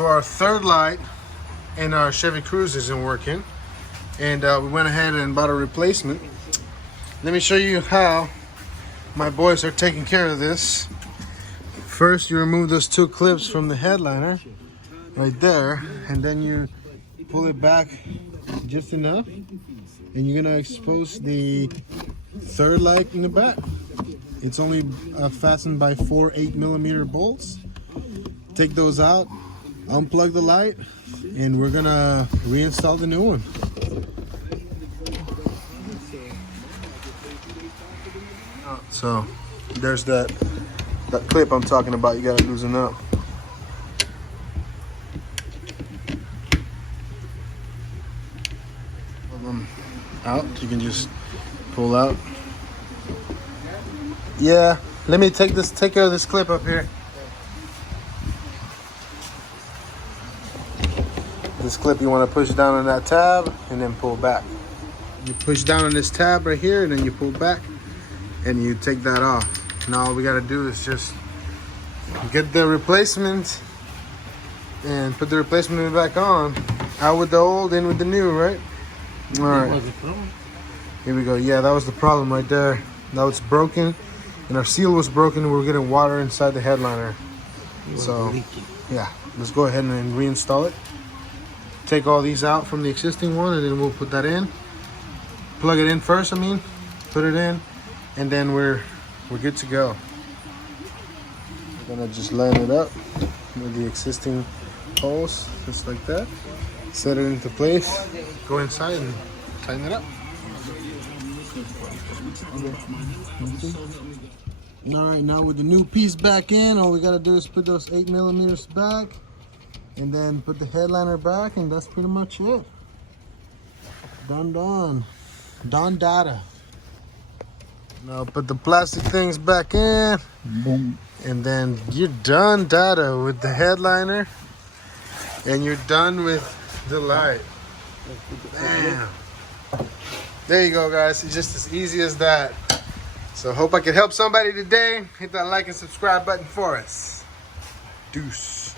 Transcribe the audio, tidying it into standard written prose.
So our third light in our Chevy Cruze isn't working, and we went ahead and bought a replacement. Let me show you how my boys are taking care of this. First, you remove those two clips from the headliner right there, and then you pull it back just enough, and you're gonna expose the third light in the back. It's only fastened by 4 8mm bolts. Take those out, unplug the light, and we're gonna reinstall the new one. So there's that clip I'm talking about. You gotta loosen up. Out, you can just pull out. Yeah, let me take care of this clip up here. This clip you want to push down on that tab and then pull back. You push down on this tab right here and then you pull back and you take that off. Now all we got to do is just get the replacement and put the replacement back on. Out with the old, in with the new, right? All right. Here we go. Yeah, that was the problem right there. That was broken, and our seal was broken. We were getting water inside the headliner. So, yeah, let's go ahead and reinstall it. Take all these out from the existing one, and then we'll put that in. Plug it in first. Put it in, and then we're good to go. We're gonna just line it up with the existing holes, just like that. Set it into place. Go inside and tighten it up. All right, now with the new piece back in, all we gotta do is put those 8mm back and then put the headliner back, and that's pretty much it. Done data. Now put the plastic things back in. Boom. And then you're done data with the headliner, and you're done with the light. Bam. There you go, guys. It's just as easy as that. So hope I could help somebody today. Hit that like and subscribe button for us. Deuce.